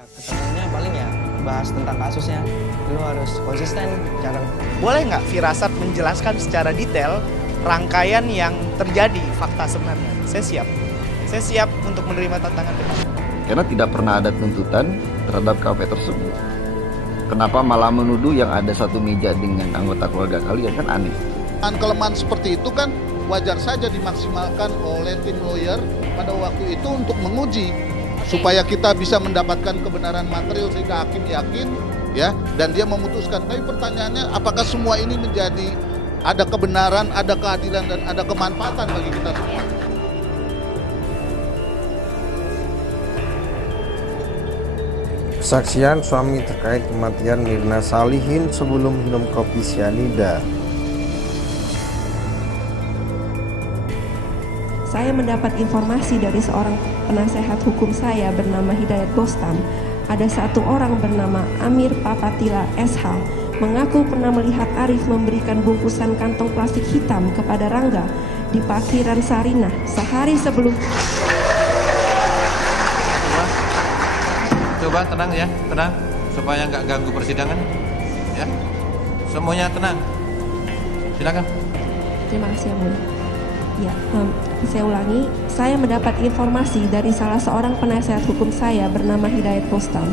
ketemunya paling ya bahas tentang kasusnya. Lu harus konsisten cara. Boleh nggak Firasat menjelaskan secara detail rangkaian yang terjadi, fakta sebenarnya? Saya siap. Saya siap untuk menerima tantangan itu. Karena tidak pernah ada tuntutan terhadap kafe tersebut. Kenapa malah menuduh yang ada satu meja dengan anggota keluarga kalian? Kan aneh. Kelemahan seperti itu kan wajar saja dimaksimalkan oleh tim lawyer pada waktu itu untuk menguji supaya kita bisa mendapatkan kebenaran material sehingga hakim yakin ya dan dia memutuskan. Tapi pertanyaannya apakah semua ini menjadi ada kebenaran, ada keadilan dan ada kemanfaatan bagi kita semua? Kesaksian suami terkait kematian Mirna Salihin sebelum minum kopi sianida. Saya mendapat informasi dari seorang penasehat hukum saya bernama Hidayat Bostam. Ada satu orang bernama Amir Papatila SH mengaku pernah melihat Arif memberikan bungkusan kantong plastik hitam kepada Rangga di parkiran Sarinah sehari sebelum. Coba tenang ya, tenang supaya nggak ganggu persidangan. Ya, semuanya tenang. Silakan. Terima kasih, Yang Mulia. Ya, saya ulangi, saya mendapat informasi dari salah seorang penasehat hukum saya bernama Hidayat Bostam.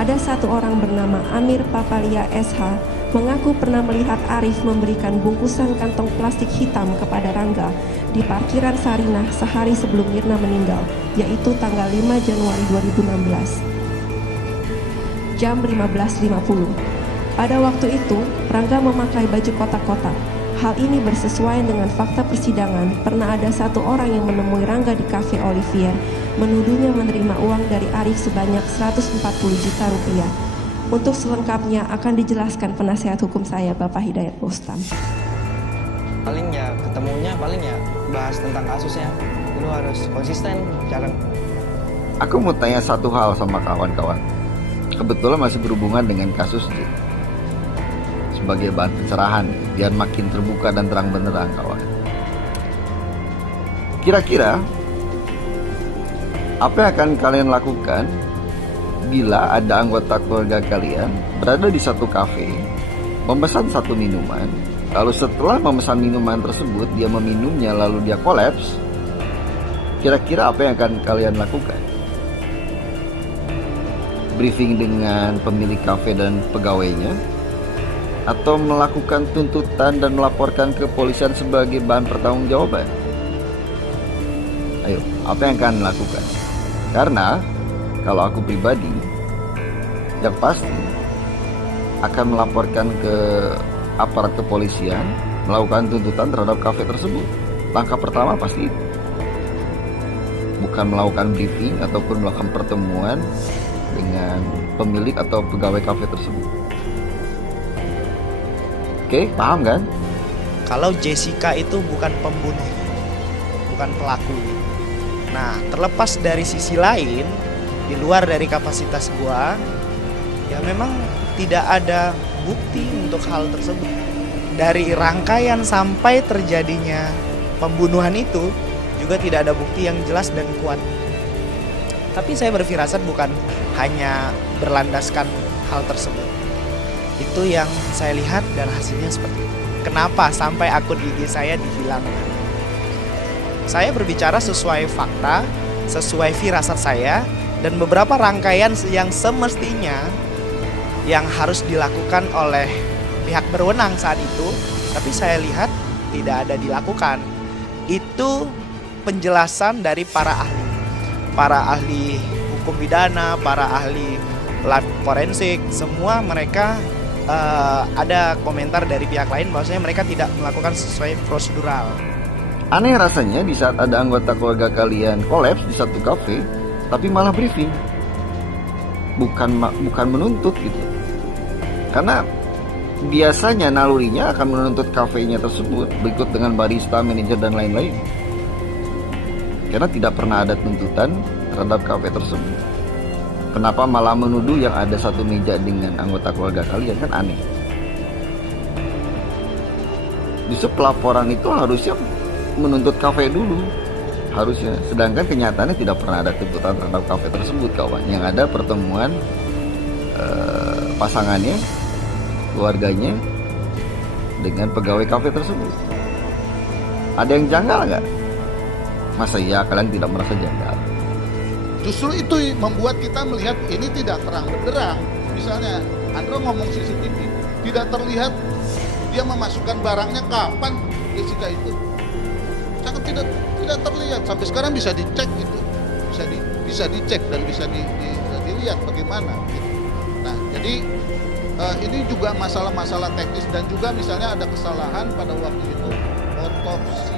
Ada satu orang bernama Amir Papalia SH mengaku pernah melihat Arif memberikan bungkusan kantong plastik hitam kepada Rangga di parkiran Sarinah sehari sebelum Mirna meninggal, yaitu tanggal 5 Januari 2016. Jam 15.50. Pada waktu itu, Rangga memakai baju kotak-kotak. Hal ini bersesuaian dengan fakta persidangan. Pernah ada satu orang yang menemui Rangga di Cafe Olivier, menuduhnya menerima uang dari Arif sebanyak 140 juta rupiah. Untuk selengkapnya akan dijelaskan penasehat hukum saya, Bapak Hidayat Bostam. Paling ya ketemunya paling ya bahas tentang kasusnya. Lu harus konsisten cara. Aku mau tanya satu hal sama kawan-kawan. Kebetulan masih berhubungan dengan kasus J. Sebagai bahan pencerahan biar makin terbuka dan terang benderang kawan. Kira-kira apa yang akan kalian lakukan bila ada anggota keluarga kalian berada di satu kafe, memesan satu minuman, lalu setelah memesan minuman tersebut dia meminumnya lalu dia kolaps? Kira-kira apa yang akan kalian lakukan? Briefing dengan pemilik kafe dan pegawainya? Atau melakukan tuntutan dan melaporkan ke kepolisian sebagai bahan pertanggungjawaban? Ayo, apa yang akan lakukan? Karena kalau aku pribadi, yang pasti akan melaporkan ke aparat kepolisian, melakukan tuntutan terhadap kafe tersebut. Langkah pertama pasti itu. Bukan melakukan briefing ataupun melakukan pertemuan dengan pemilik atau pegawai kafe tersebut. Oke, paham kan? Kalau Jessica itu bukan pembunuh, bukan pelaku. Nah, terlepas dari sisi lain, di luar dari kapasitas gua, ya memang tidak ada bukti untuk hal tersebut. Dari rangkaian sampai terjadinya pembunuhan itu juga tidak ada bukti yang jelas dan kuat. Tapi saya berfirasat bukan hanya berlandaskan hal tersebut. Itu yang saya lihat dan hasilnya seperti itu. Kenapa sampai akun IG saya dihilangkan? Saya berbicara sesuai fakta, sesuai firasat saya, dan beberapa rangkaian yang semestinya yang harus dilakukan oleh pihak berwenang saat itu, tapi saya lihat tidak ada dilakukan. Itu penjelasan dari para ahli hukum pidana, para ahli lab forensik, semua mereka ada komentar dari pihak lain bahwasanya mereka tidak melakukan sesuai prosedural. Aneh rasanya di saat ada anggota keluarga kalian kolaps di satu kafe, tapi malah briefing. Bukan menuntut gitu. Karena biasanya nalurinya akan menuntut kafenya tersebut berikut dengan barista, manajer dan lain-lain. Karena tidak pernah ada tuntutan terhadap kafe tersebut. Kenapa malah menuduh yang ada satu meja dengan anggota keluarga kalian? Kan aneh. Justru pelaporan itu harusnya menuntut kafe dulu. harusnya. Sedangkan kenyataannya tidak pernah ada tuntutan terhadap kafe tersebut, kawan. Yang ada pertemuan pasangannya, keluarganya dengan pegawai kafe tersebut. Ada yang janggal nggak? Masa iya kalian tidak merasa janggal? Justru itu membuat kita melihat ini tidak terang benderang. Misalnya Andro ngomong CCTV, tidak terlihat dia memasukkan barangnya kapan Jessica itu. Sangat tidak terlihat. Sampai sekarang bisa dicek itu, bisa dicek dan bisa dilihat bagaimana. Gitu. Nah, jadi ini juga masalah-masalah teknis dan juga misalnya ada kesalahan pada waktu itu otopsi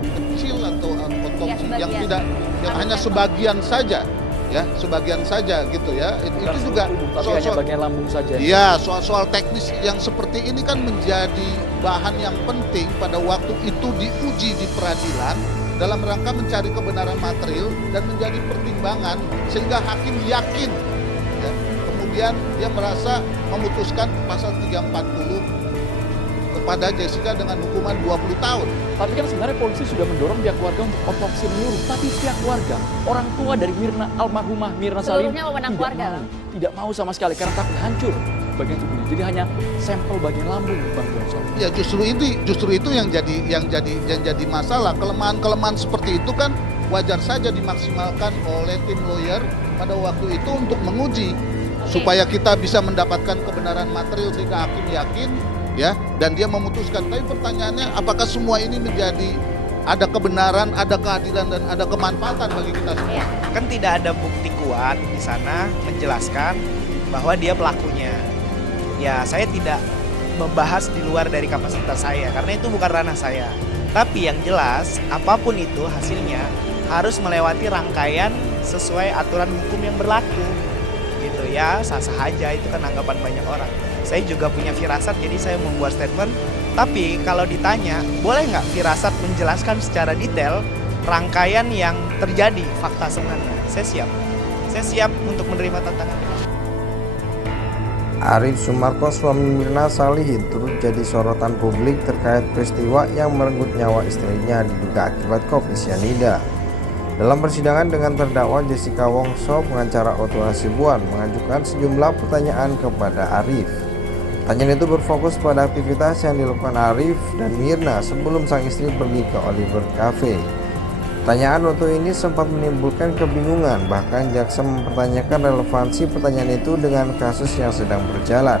kecil atau otopsi yang tidak, yang hanya sebagian saja, ya sebagian saja gitu ya. Itu juga soal bagian lambung saja. Iya, soal teknis yang seperti ini kan menjadi bahan yang penting pada waktu itu diuji di peradilan dalam rangka mencari kebenaran material dan menjadi pertimbangan sehingga hakim yakin, ya, kemudian dia merasa memutuskan pasal 340 kepada Jessica dengan hukuman 20 tahun. Tapi kan sebenarnya polisi sudah mendorong pihak keluarga untuk otopsi menyeluruh. Tapi pihak keluarga, orang tua dari almarhumah Mirna Salihin tidak mau sama sekali karena takut hancur bagian tubuhnya. Jadi hanya sampel bagian lambung, Bang Johnson. Ya justru itu yang jadi masalah. Kelemahan seperti itu kan wajar saja dimaksimalkan oleh tim lawyer pada waktu itu untuk menguji supaya kita bisa mendapatkan kebenaran material sehingga hakim yakin, ya, dan dia memutuskan. Tapi pertanyaannya, apakah semua ini menjadi ada kebenaran, ada keadilan, dan ada kemanfaatan bagi kita semua? Kan tidak ada bukti kuat di sana menjelaskan bahwa dia pelakunya. Ya, saya tidak membahas di luar dari kapasitas saya karena itu bukan ranah saya. Tapi yang jelas, apapun itu hasilnya harus melewati rangkaian sesuai aturan hukum yang berlaku. Gitu ya, sah-sah aja, itu kan anggapan banyak orang. Saya juga punya firasat, jadi saya membuat statement. Tapi kalau ditanya, boleh nggak firasat menjelaskan secara detail rangkaian yang terjadi, fakta sebenarnya? Saya siap. Saya siap untuk menerima tantangan. Arif Sumarko, suami Mirna Salihin, turut jadi sorotan publik terkait peristiwa yang merenggut nyawa istrinya diduga akibat kopi sianida. Dalam persidangan dengan terdakwa Jessica Wongso, pengacara Otto Hasibuan mengajukan sejumlah pertanyaan kepada Arif. Pertanyaan itu berfokus pada aktivitas yang dilakukan Arif dan Mirna sebelum sang istri pergi ke Oliver Cafe. Pertanyaan Otto ini sempat menimbulkan kebingungan, bahkan jaksa mempertanyakan relevansi pertanyaan itu dengan kasus yang sedang berjalan.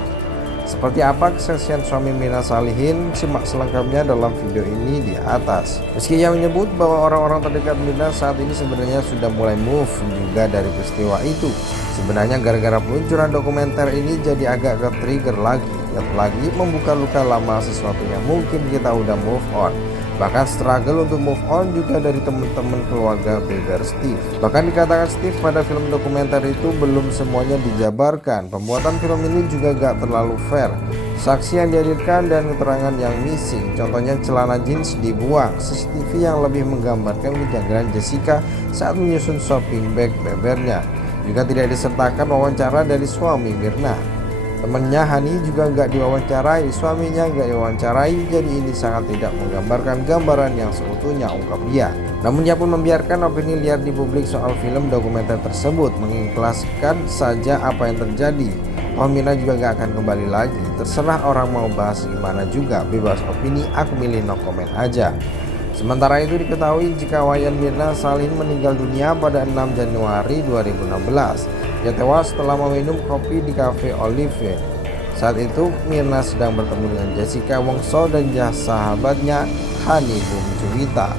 Seperti apa kesaksian suami Mirna Salihin? Simak selengkapnya dalam video ini di atas. Meski ia menyebut bahwa orang-orang terdekat Mirna saat ini sebenarnya sudah mulai move juga dari peristiwa itu. Sebenarnya gara-gara peluncuran dokumenter ini jadi agak ke-trigger lagi. Lagi membuka luka lama, sesuatu yang mungkin kita udah move on. Bahkan struggle untuk move on juga dari teman-teman keluarga Brother Steve. Bahkan dikatakan Steve pada film dokumenter itu belum semuanya dijabarkan. Pembuatan film ini juga gak terlalu fair. Saksi yang dihadirkan dan keterangan yang missing. Contohnya celana jeans dibuang. CCTV yang lebih menggambarkan kejanggalan Jessica saat menyusun shopping bag bebernya. Juga tidak disertakan wawancara dari suami Mirna. Temannya Hani juga nggak diwawancarai, suaminya nggak diwawancarai, jadi ini sangat tidak menggambarkan gambaran yang seutuhnya, ungkap dia. Namun ia pun membiarkan opini liar di publik soal film dokumenter tersebut, mengikhlaskan saja apa yang terjadi. Oh, Mirna juga nggak akan kembali lagi, terserah orang mau bahas gimana juga, bebas opini, aku milih no comment aja. Sementara itu diketahui jika Wayan Mirna Salihin meninggal dunia pada 6 Januari 2016. Ia tewas setelah meminum kopi di Cafe Olive. Saat itu Mirna sedang bertemu dengan Jessica Wongso dan sahabatnya Hani Bung Juwita.